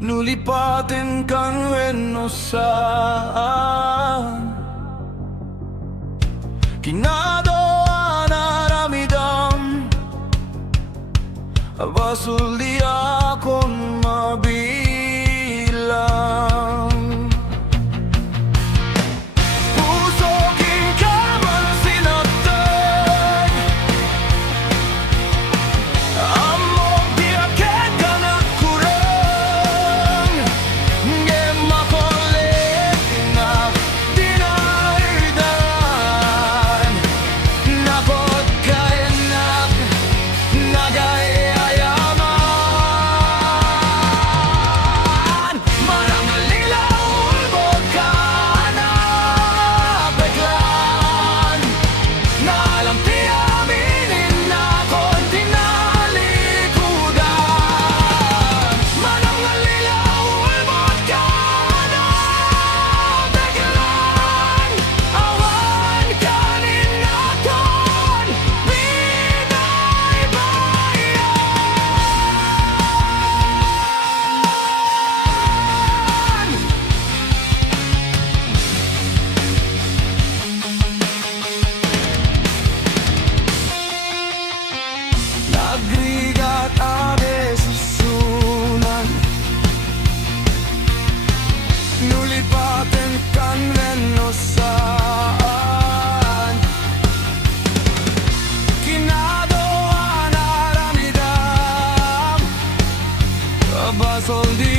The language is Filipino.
Nulipatin kan wenno saan Kinadoan aramidam Abasul di akon mabilang Puso king kaman sinatay Amok di aket kanak kurang Nge makolit inak dinaidan Nakot ka enak nagayayaman Manangalila ulbod ka a napeklan Nalampi aminin na konti nalikudan Manangalila ulbod ka a napeklan Awan kanin naton binaybayan Nagrigat ade sa sunan Nulipatin kan wenno saan Kinadoan aramidam Abasol di